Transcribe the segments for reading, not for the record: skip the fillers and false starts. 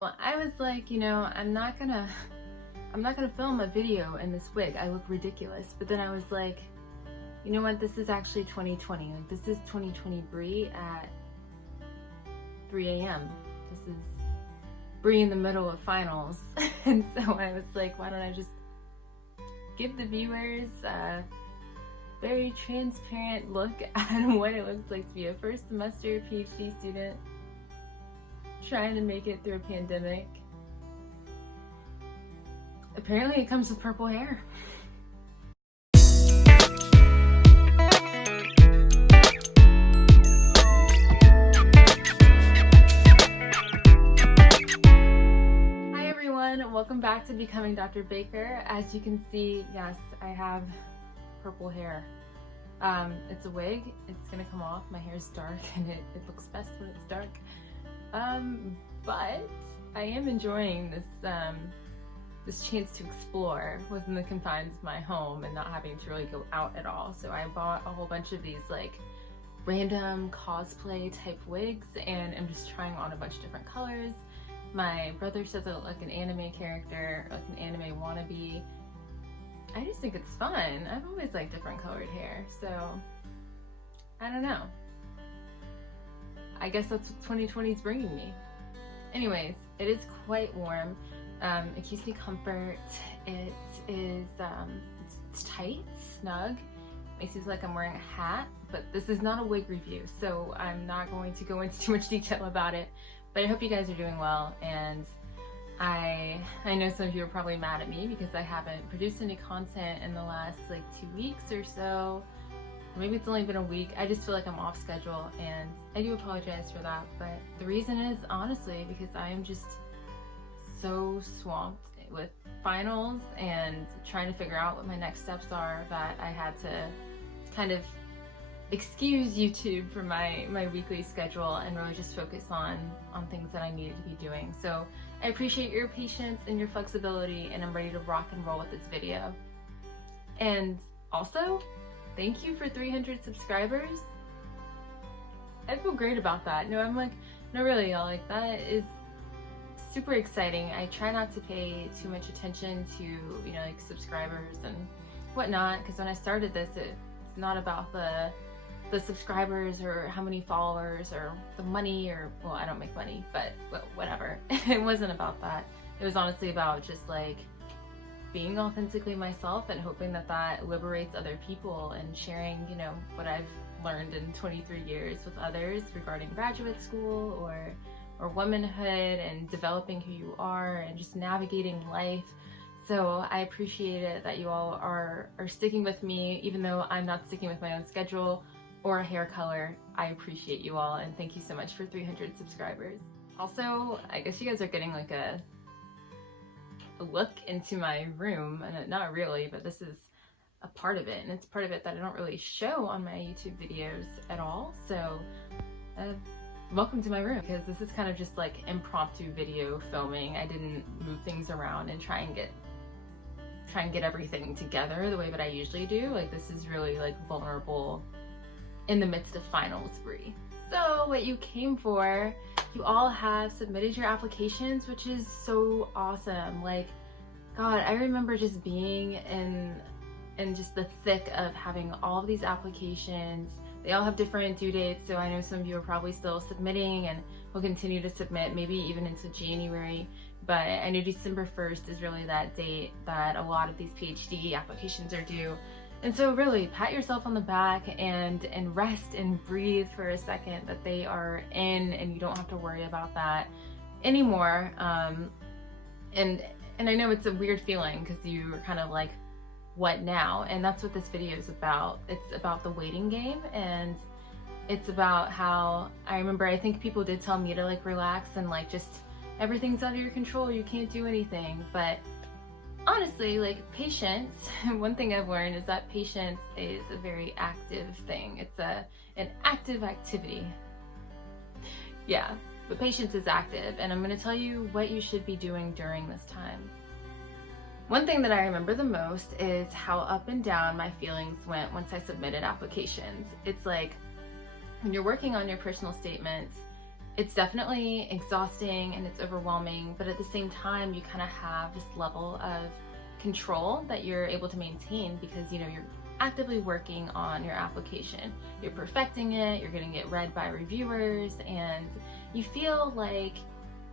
Well, I was like, I'm not gonna film a video in this wig. I look ridiculous. But then I was like, you know what? This is actually 2020. Like, this is 2020 Bree at 3 a.m. This is Bree in the middle of finals. And so I was like, why don't I just give the viewers a very transparent look at what it looks like to be a first semester PhD student trying to make it through a pandemic. Apparently it comes with purple hair. Hi everyone, welcome back to Becoming Dr. Baker. As you can see, yes, I have purple hair. It's a wig, it's gonna come off. My hair is dark and it looks best when it's dark. But I am enjoying this chance to explore within the confines of my home and not having to really go out at all. So I bought a whole bunch of these like random cosplay type wigs and I'm just trying on a bunch of different colors. My brother says I look like an anime character, like an anime wannabe. I just think it's fun. I've always liked different colored hair, so I don't know. I guess that's what 2020 is bringing me. Anyways, it is quite warm. It gives me comfort. It is, it's tight, snug. Makes me feel like I'm wearing a hat, but this is not a wig review, so I'm not going to go into too much detail about it. But I hope you guys are doing well, and I know some of you are probably mad at me because I haven't produced any content in the last like 2 weeks or so. Maybe it's only been a week. I just feel like I'm off schedule and I do apologize for that. But the reason is honestly because I am just so swamped with finals and trying to figure out what my next steps are that I had to kind of excuse YouTube from my weekly schedule and really just focus on things that I needed to be doing. So I appreciate your patience and your flexibility, and I'm ready to rock and roll with this video. And also, thank you for 300 subscribers. I feel great about that. No, I'm like, no really, y'all, like that is super exciting. I try not to pay too much attention to, like subscribers and whatnot, because when I started this, it's not about the subscribers or how many followers or the money or, well, I don't make money, but whatever. It wasn't about that. It was honestly about just like being authentically myself and hoping that that liberates other people and sharing, what I've learned in 23 years with others regarding graduate school or womanhood and developing who you are and just navigating life. So I appreciate it that you all are sticking with me, even though I'm not sticking with my own schedule or hair color. I appreciate you all, and thank you so much for 300 subscribers. Also, I guess you guys are getting like a look into my room, and not really, but this is a part of it, and it's part of it that I don't really show on my YouTube videos at all. So welcome to my room, because this is kind of just like impromptu video filming. I didn't move things around and try and get everything together the way that I usually do. Like, this is really like vulnerable in the midst of finals Bree. So what you came for, you all have submitted your applications, which is so awesome. Like, God, I remember just being in just the thick of having all of these applications. They all have different due dates, so I know some of you are probably still submitting and will continue to submit, maybe even into January. But I know December 1st is really that date that a lot of these PhD applications are due. And so really pat yourself on the back and rest and breathe for a second that they are in, and you don't have to worry about that anymore. And I know it's a weird feeling because you're kind of like, what now? And that's what this video is about. It's about the waiting game, and it's about how, I think people did tell me to like relax and like just everything's out of your control, you can't do anything. But honestly, like patience, one thing I've learned is that patience is a very active thing. It's an active activity. Yeah, but patience is active, and I'm gonna tell you what you should be doing during this time. One thing that I remember the most is how up and down my feelings went once I submitted applications. It's like when you're working on your personal statements It's definitely exhausting and it's overwhelming, but at the same time, you kind of have this level of control that you're able to maintain because, you know, you're actively working on your application. You're perfecting it, you're getting it read by reviewers, and you feel like,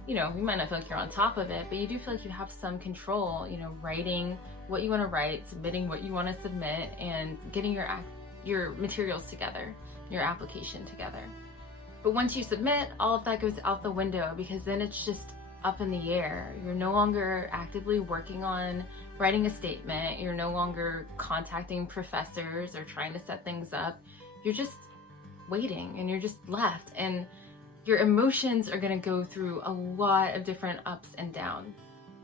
you know, you might not feel like you're on top of it, but you do feel like you have some control, you know, writing what you want to write, submitting what you want to submit, and getting your materials together, your application together. But once you submit, all of that goes out the window because then it's just up in the air. You're no longer actively working on writing a statement. You're no longer contacting professors or trying to set things up. You're just waiting and you're just left. And your emotions are going to go through a lot of different ups and downs.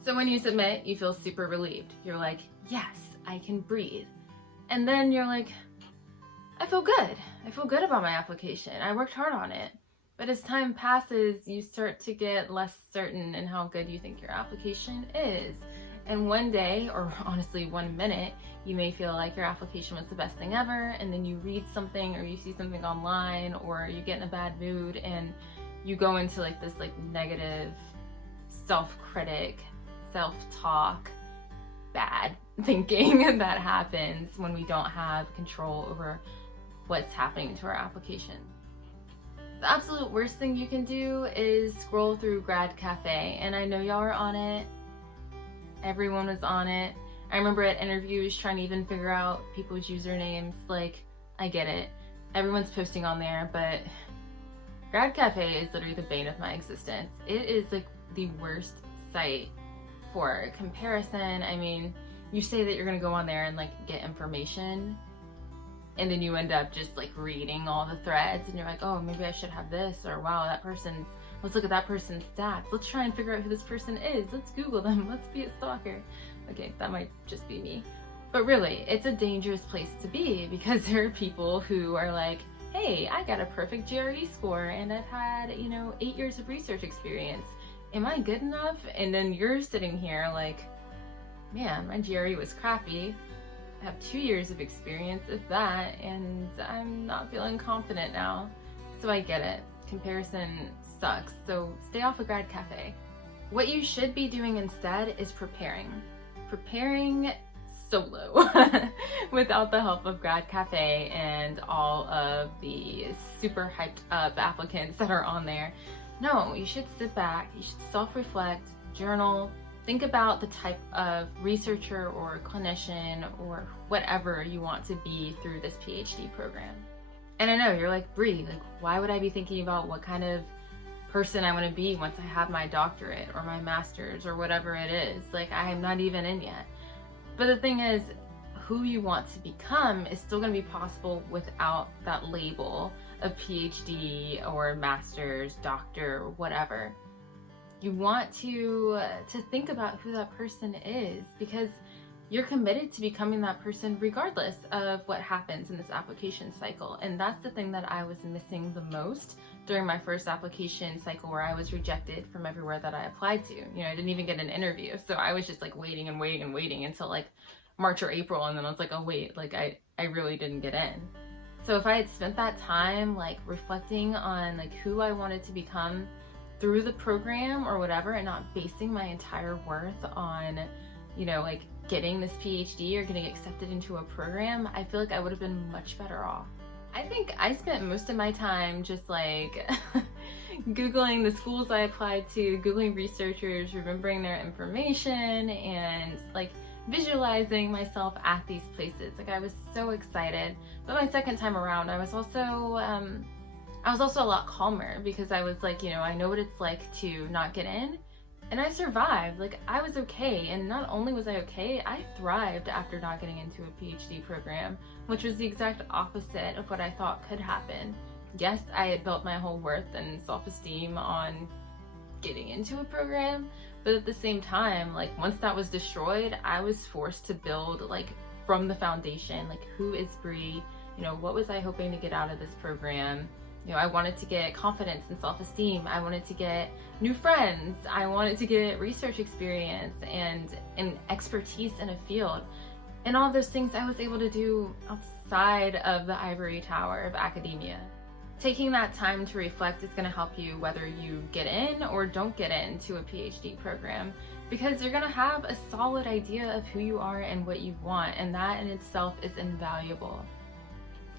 So when you submit, you feel super relieved. You're like, yes, I can breathe. And then you're like, I feel good. I feel good about my application. I worked hard on it. But as time passes, you start to get less certain in how good you think your application is. And one day, or honestly 1 minute, you may feel like your application was the best thing ever, and then you read something or you see something online or you get in a bad mood and you go into like this like negative self-critic, self-talk, bad thinking that happens when we don't have control over what's happening to our application. The absolute worst thing you can do is scroll through Grad Cafe, and I know y'all are on it. Everyone was on it. I remember at interviews trying to even figure out people's usernames. Like, I get it. Everyone's posting on there, but Grad Cafe is literally the bane of my existence. It is like the worst site for comparison. I mean, you say that you're gonna go on there and like get information, and then you end up just like reading all the threads and you're like, oh, maybe I should have this, or wow, let's look at that person's stats. Let's try and figure out who this person is. Let's Google them. Let's be a stalker. Okay, that might just be me. But really, it's a dangerous place to be because there are people who are like, hey, I got a perfect GRE score and I've had, 8 years of research experience. Am I good enough? And then you're sitting here like, man, my GRE was crappy. I have 2 years of experience, if that, and I'm not feeling confident now. So I get it. Comparison sucks. So stay off of Grad Cafe. What you should be doing instead is preparing. Preparing solo without the help of Grad Cafe and all of the super hyped up applicants that are on there. No, you should sit back, you should self-reflect, journal, think about the type of researcher or clinician or whatever you want to be through this PhD program. And I know you're like, Bree, like, why would I be thinking about what kind of person I want to be once I have my doctorate or my master's or whatever it is? Like, I am not even in yet. But the thing is, who you want to become is still going to be possible without that label of PhD or master's, doctor, or whatever. You want to think about who that person is because you're committed to becoming that person regardless of what happens in this application cycle. And that's the thing that I was missing the most during my first application cycle, where I was rejected from everywhere that I applied to. I didn't even get an interview. So I was just like waiting and waiting and waiting until like March or April. And then I was like, oh wait, like I really didn't get in. So if I had spent that time like reflecting on like who I wanted to become through the program or whatever, and not basing my entire worth on, like getting this PhD or getting accepted into a program, I feel like I would have been much better off. I think I spent most of my time just like Googling the schools I applied to, Googling researchers, remembering their information, and like visualizing myself at these places. Like, I was so excited. But my second time around, I was also a lot calmer because I was like, I know what it's like to not get in, and I survived. Like, I was okay, and not only was I okay, I thrived after not getting into a PhD program, which was the exact opposite of what I thought could happen. Yes, I had built my whole worth and self-esteem on getting into a program, but at the same time, like, once that was destroyed, I was forced to build like from the foundation, like, who is Bree? What was I hoping to get out of this program? I wanted to get confidence and self-esteem. I wanted to get new friends. I wanted to get research experience and expertise in a field. And all those things I was able to do outside of the ivory tower of academia. taking that time to reflect is going to help you whether you get in or don't get into a PhD program, because you're going to have a solid idea of who you are and what you want, and that in itself is invaluable.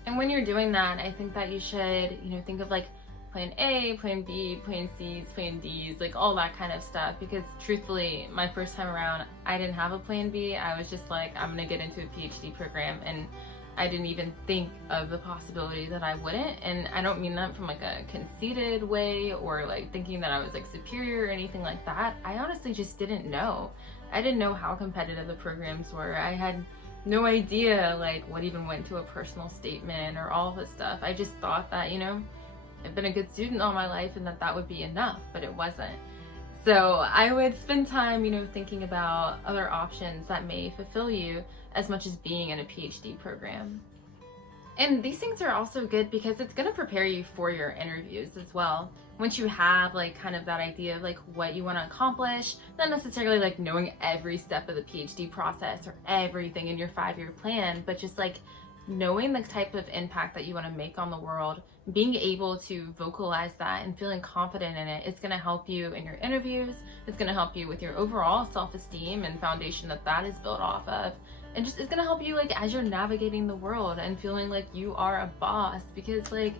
And when you're doing that, I think that you should, think of like plan A, plan B, plan C's, plan D's, like all that kind of stuff, because truthfully, my first time around, I didn't have a plan B. I was just like, I'm going to get into a PhD program, and I didn't even think of the possibility that I wouldn't. And I don't mean that from like a conceited way or like thinking that I was like superior or anything like that. I honestly just didn't know. I didn't know how competitive the programs were. I had no idea like what even went to a personal statement or all this stuff. I just thought that, I've been a good student all my life and that would be enough, but it wasn't. So I would spend time, thinking about other options that may fulfill you as much as being in a PhD program. And these things are also good because it's going to prepare you for your interviews as well. Once you have like kind of that idea of like what you want to accomplish, not necessarily like knowing every step of the PhD process or everything in your 5-year plan, but just like knowing the type of impact that you want to make on the world, being able to vocalize that and feeling confident in it, it's going to help you in your interviews. It's going to help you with your overall self-esteem and foundation that is built off of. And just it's going to help you like as you're navigating the world and feeling like you are a boss, because like,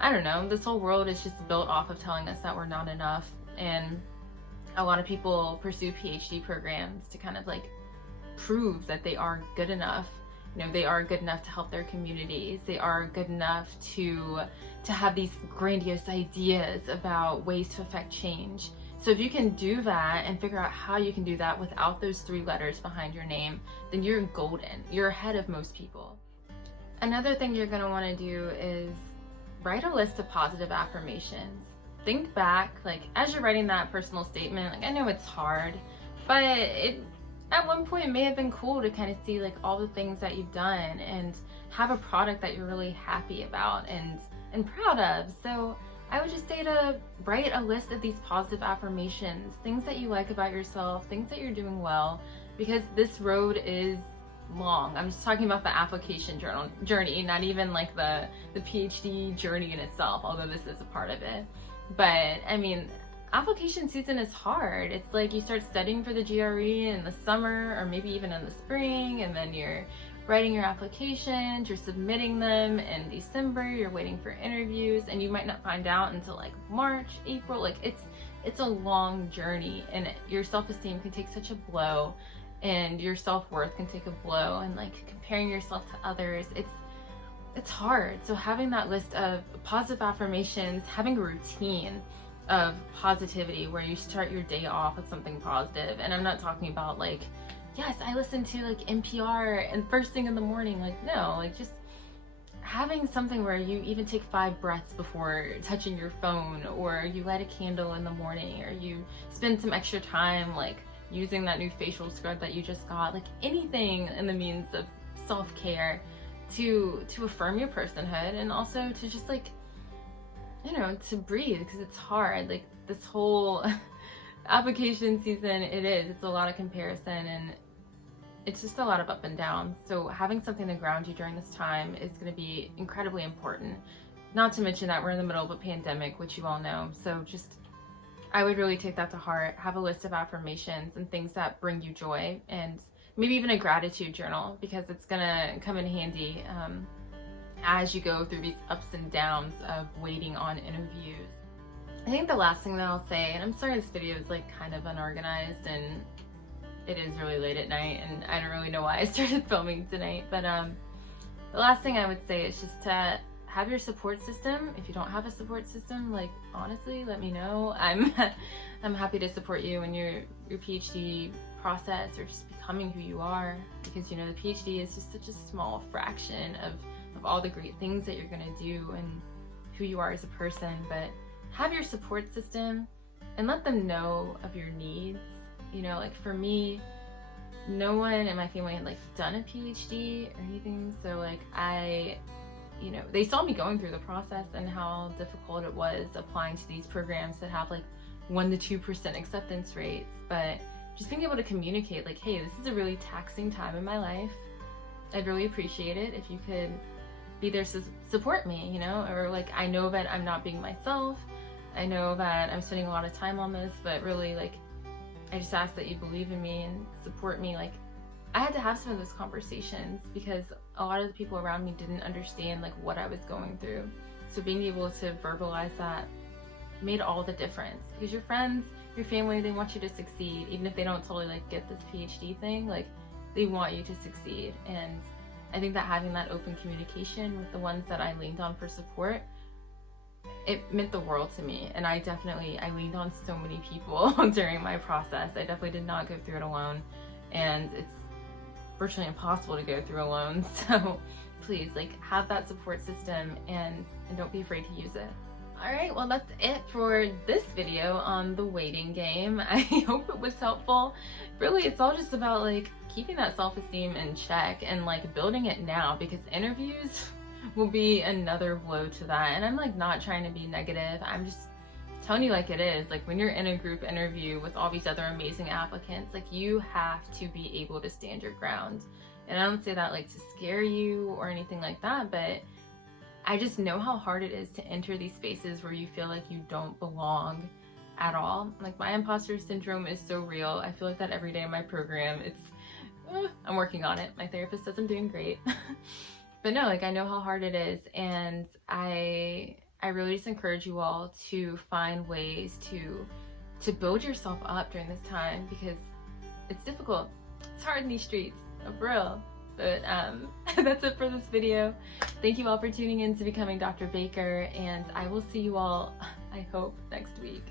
I don't know, this whole world is just built off of telling us that we're not enough. And a lot of people pursue PhD programs to kind of like prove that they are good enough. They are good enough to help their communities. They are good enough to have these grandiose ideas about ways to affect change. So if you can do that and figure out how you can do that without those 3 letters behind your name, then you're golden. You're ahead of most people. Another thing you're going to want to do is write a list of positive affirmations. Think back, like as you're writing that personal statement, like I know it's hard, but at one point it may have been cool to kind of see like all the things that you've done and have a product that you're really happy about and proud of. So I would just say to write a list of these positive affirmations, things that you like about yourself, things that you're doing well, because this road is long. I'm just talking about the application journey, not even like the PhD journey in itself, although this is a part of it. But I mean, application season is hard. It's like you start studying for the GRE in the summer or maybe even in the spring, and then you're writing your applications, you're submitting them in December, you're waiting for interviews, and you might not find out until like March, April. Like it's a long journey, and your self-esteem can take such a blow, and your self-worth can take a blow, and like comparing yourself to others, it's hard. So having that list of positive affirmations, having a routine of positivity where you start your day off with something positive. And I'm not talking about like, yes, I listen to like NPR and first thing in the morning. Like, no, like just having something where you even take 5 breaths before touching your phone, or you light a candle in the morning, or you spend some extra time like using that new facial scrub that you just got, like anything in the means of self-care to affirm your personhood, and also to just like, to breathe, because it's hard. Like this whole application season, it's a lot of comparison, and it's just a lot of up and down. So having something to ground you during this time is going to be incredibly important. Not to mention that we're in the middle of a pandemic, which you all know. So just, I would really take that to heart. Have a list of affirmations and things that bring you joy, and maybe even a gratitude journal, because it's going to come in handy as you go through these ups and downs of waiting on interviews. I think the last thing that I'll say, and I'm sorry this video is like kind of unorganized and it is really late at night and I don't really know why I started filming tonight, but the last thing I would say is just to have your support system. If you don't have a support system, like honestly, let me know. I'm happy to support you in your PhD process, or just becoming who you are, because the PhD is just such a small fraction of all the great things that you're gonna do and who you are as a person. But have your support system and let them know of your needs. Like for me, no one in my family had like done a PhD or anything, so like they saw me going through the process and how difficult it was applying to these programs that have like 1% to 2% acceptance rates. But just being able to communicate like, hey, this is a really taxing time in my life. I'd really appreciate it if you could be there to support me, you know, or like I know that I'm not being myself. I know that I'm spending a lot of time on this, but really like I just ask that you believe in me and support me. Like I had to have some of those conversations because a lot of the people around me didn't understand like what I was going through. So being able to verbalize that made all the difference, because your friends, your family, they want you to succeed, even if they don't totally like get this PhD thing, like they want you to succeed. And I think that having that open communication with the ones that I leaned on for support, it meant the world to me. And I leaned on so many people during my process. I definitely did not go through it alone, and it's virtually impossible to go through alone. So please, like, have that support system and don't be afraid to use it. All right, well, that's it for this video on the waiting game. I hope it was helpful. Really, it's all just about like keeping that self-esteem in check and like building it now, because interviews will be another blow to that. And I'm like not trying to be negative. I'm just telling you like it is. Like when you're in a group interview with all these other amazing applicants, like you have to be able to stand your ground. And I don't say that like to scare you or anything like that, but I just know how hard it is to enter these spaces where you feel like you don't belong at all. Like my imposter syndrome is so real. I feel like that every day in my program. I'm working on it. My therapist says I'm doing great. But no, like I know how hard it is, and I really just encourage you all to find ways to build yourself up during this time, because it's difficult. It's hard in these streets, for real. But that's it for this video. Thank you all for tuning in to Becoming Dr. Baker, and I will see you all, I hope, next week.